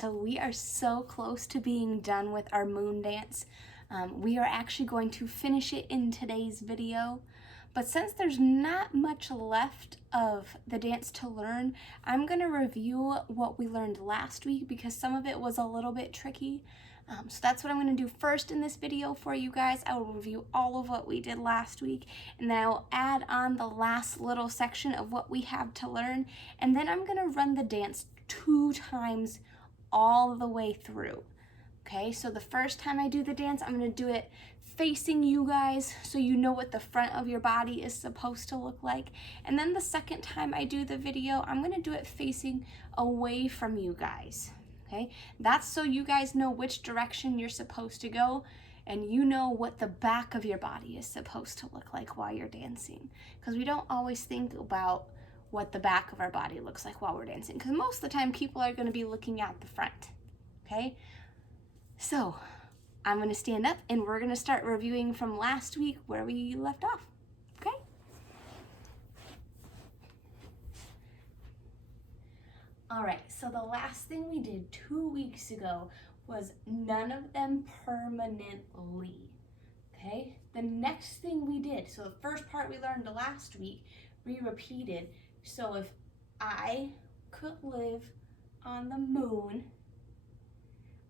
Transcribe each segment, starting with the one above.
So we are so close to being done with our moon dance. We are actually going to finish it in today's video. But since there's not much left of the dance to learn, I'm going to review what we learned last week because some of it was a little bit tricky. So that's what I'm going to do first in this video for you guys. I will review all of what we did last week, and then I will add on the last little section of what we have to learn, and then I'm going to run the dance 2 times all the way through. Okay, so the first time I do the dance, I'm going to do it facing you guys so you know what the front of your body is supposed to look like. And then the second time I do the video, I'm going to do it facing away from you guys. Okay, that's so you guys know which direction you're supposed to go and you know what the back of your body is supposed to look like while you're dancing. Because we don't always think about what the back of our body looks like while we're dancing, because most of the time people are going to be looking at the front. Okay, so I'm going to stand up and we're going to start reviewing from last week where we left off. Okay, all right, so the last thing we did 2 weeks ago was none of them permanently. Okay, the next thing we did, so the first part we learned last week, we repeated. So if I could live on the moon,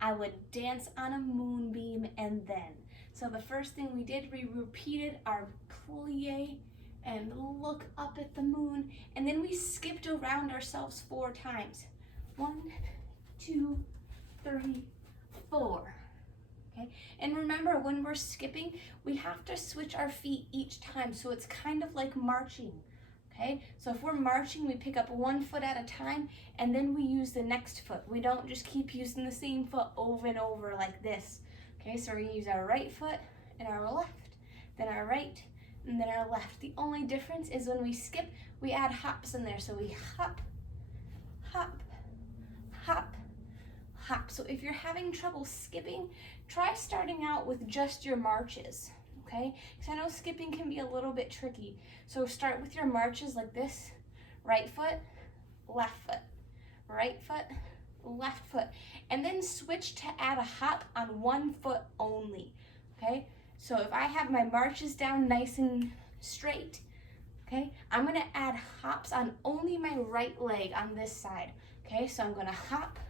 I would dance on a moonbeam and then. So the first thing we did, we repeated our plie and look up at the moon, and then we skipped around ourselves 4 times. 1, 2, 3, 4. Okay, and remember, when we're skipping, we have to switch our feet each time, so it's kind of like marching. Okay, so if we're marching, we pick up 1 foot at a time, and then we use the next foot. We don't just keep using the same foot over and over like this. Okay, so we're gonna use our right foot and our left, then our right, and then our left. The only difference is when we skip, we add hops in there. So we hop, hop, hop, hop. So if you're having trouble skipping, try starting out with just your marches. Okay, because I know skipping can be a little bit tricky. So start with your marches like this: right foot, left foot, right foot, left foot, and then switch to add a hop on 1 foot only. Okay, so if I have my marches down nice and straight, okay, I'm gonna add hops on only my right leg on this side. Okay, so I'm gonna hop,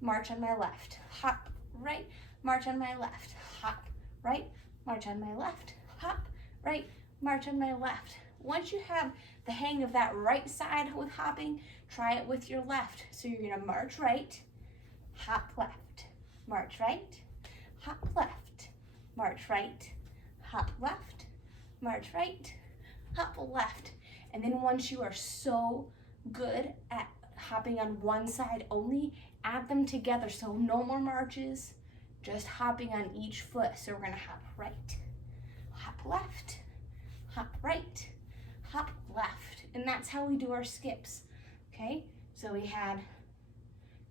march on my left, hop, right, march on my left, hop, right, march on my left, hop, right, march on my left. Once you have the hang of that right side with hopping, try it with your left. So you're gonna march right, hop left, march right, hop left, march right, hop left, march right, hop left. And then once you are so good at hopping on one side only, add them together. So no more marches, just hopping on each foot. So we're gonna hop right, hop left, hop right, hop left. And that's how we do our skips. Okay, so we had,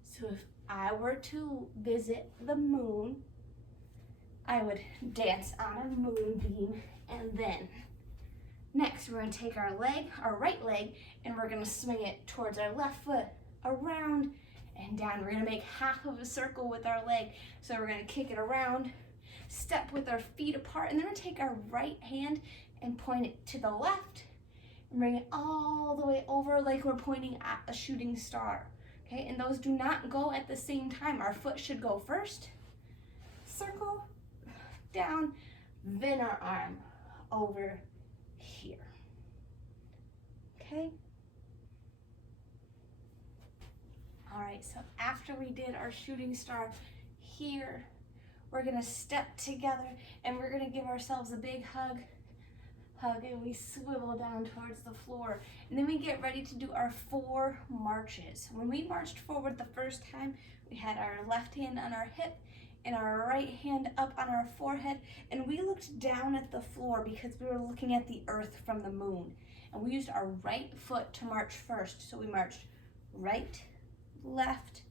so if I were to visit the moon, I would dance on a moonbeam, and then next we're gonna take our leg, our right leg, and we're gonna swing it towards our left foot, around and down. We're gonna make half of a circle with our leg. So we're gonna kick it around, step with our feet apart, and then we're gonna take our right hand and point it to the left and bring it all the way over like we're pointing at a shooting star. Okay, and those do not go at the same time. Our foot should go first, circle, down, then our arm over here. Okay. All right, so after we did our shooting star here, we're gonna step together and we're gonna give ourselves a big hug, and we swivel down towards the floor. And then we get ready to do our 4 marches. When we marched forward the first time, we had our left hand on our hip and our right hand up on our forehead, and we looked down at the floor because we were looking at the earth from the moon. And we used our right foot to march first. So we marched right, left,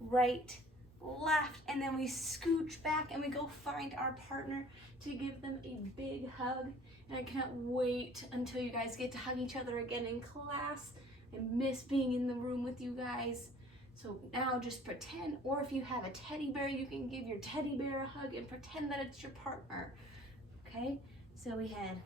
right, left, and then we scooch back and we go find our partner to give them a big hug. And I can't wait until you guys get to hug each other again in class. I miss being in the room with you guys. So now just pretend, or if you have a teddy bear, you can give your teddy bear a hug and pretend that it's your partner. Okay, so we had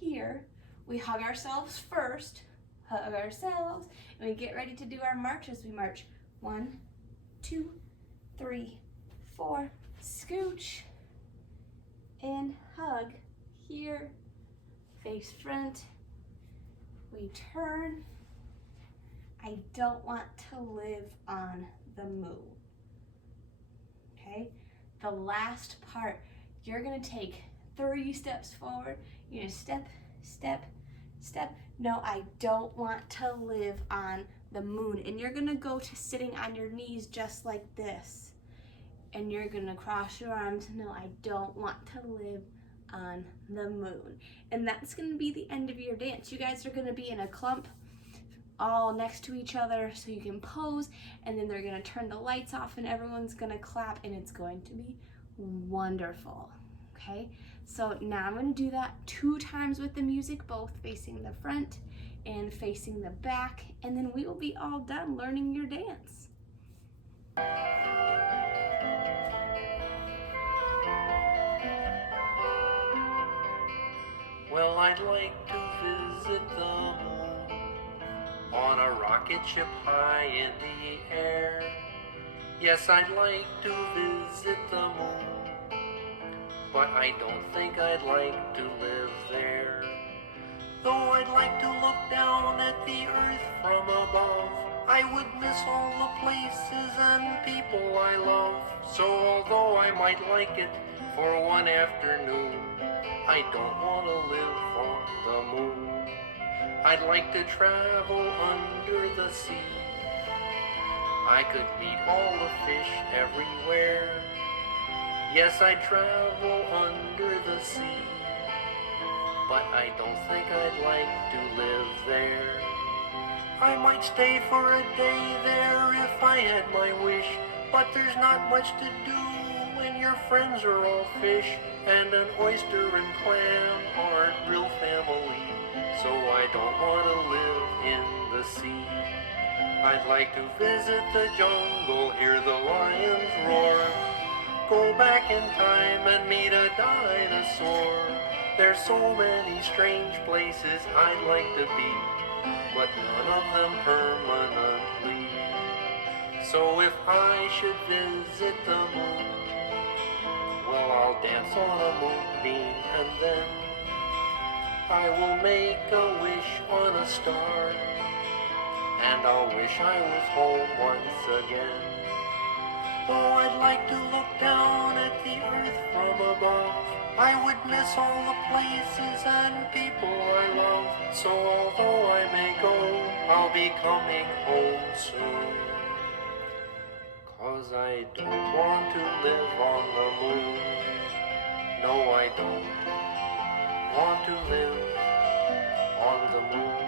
here, we hug ourselves first, hug ourselves, and we get ready to do our marches. We march 1, 2, 3, 4, scooch, and hug. Here, face front, we turn. I don't want to live on the moon. Okay, the last part, you're gonna take 3 steps forward. You're gonna step, step, step. No, I don't want to live on the moon. And you're gonna go to sitting on your knees just like this. And you're gonna cross your arms. No, I don't want to live on the moon. And that's gonna be the end of your dance. You guys are gonna be in a clump all next to each other so you can pose, and then they're gonna turn the lights off and everyone's gonna clap, and it's going to be wonderful. Okay, so now I'm gonna do that 2 times with the music, both facing the front and facing the back, and then we will be all done learning your dance. Well, I'd like to visit the moon on a rocket ship high in the air. Yes, I'd like to visit the moon, but I don't think I'd like to live there. Though I'd like to look down at the earth from above, I would miss all the places and people I love. So although I might like it for one afternoon, I don't want to live on the moon. I'd like to travel under the sea. I could meet all the fish everywhere. Yes, I'd travel under the sea, but I don't think I'd like to live there. I might stay for a day there if I had my wish, but there's not much to do when your friends are all fish, and an oyster and clam aren't real family. So I don't want to live in the sea. I'd like to visit the jungle, hear the lions roar, go back in time and meet a dinosaur. There's so many strange places I'd like to be, but none of them permanently. So if I should visit the moon, well, I'll dance on a moonbeam, and then I will make a wish on a star, and I'll wish I was home once again. Oh, I'd like to look down at the earth from above. I would miss all the places and people I love. So although I may go, I'll be coming home soon. 'Cause I don't want to live on the moon. No, I don't want to live on the moon.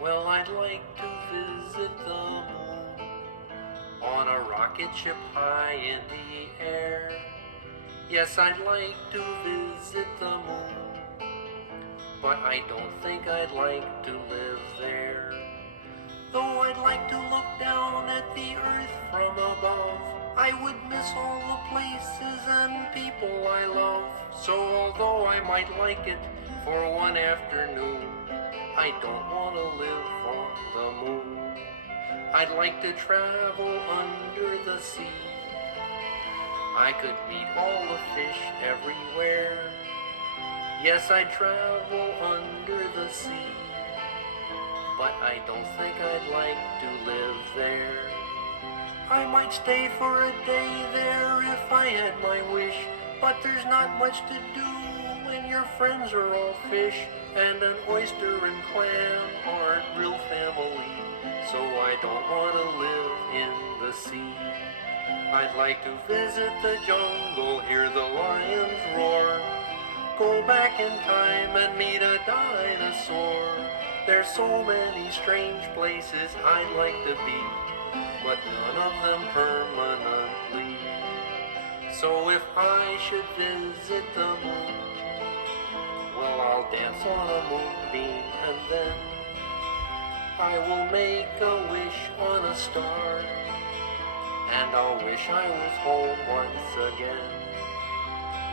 Well, I'd like to visit the moon on a rocket ship high in the air. Yes, I'd like to visit the moon, but I don't think I'd like to live there. Though I'd like to look down at the earth from above, I would miss all the places and people I love. So although I might like it for one afternoon, I don't want to live on the moon. I'd like to travel under the sea. I could meet all the fish everywhere. Yes, I'd travel under the sea, but I don't think I'd like to live there. I might stay for a day there if I had my wish, but there's not much to do when your friends are all fish, and an oyster and clam aren't real family. So I don't want to live in the sea. I'd like to visit the jungle, hear the lions roar, go back in time and meet a dinosaur. There's so many strange places I'd like to be, but none of them permanently. So if I should visit the moon, well, I'll dance on a moonbeam, and then I will make a wish on a star, and I'll wish I was home once again.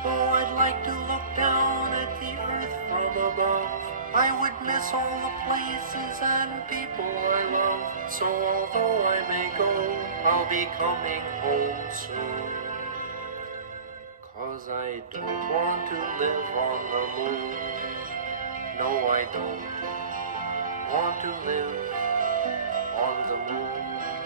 Oh, I'd like to look down at the earth from above. I would miss all the places and people I love. So although I may go, I'll be coming home soon. 'Cause I don't want to live on the moon. No, I don't want to live on the moon.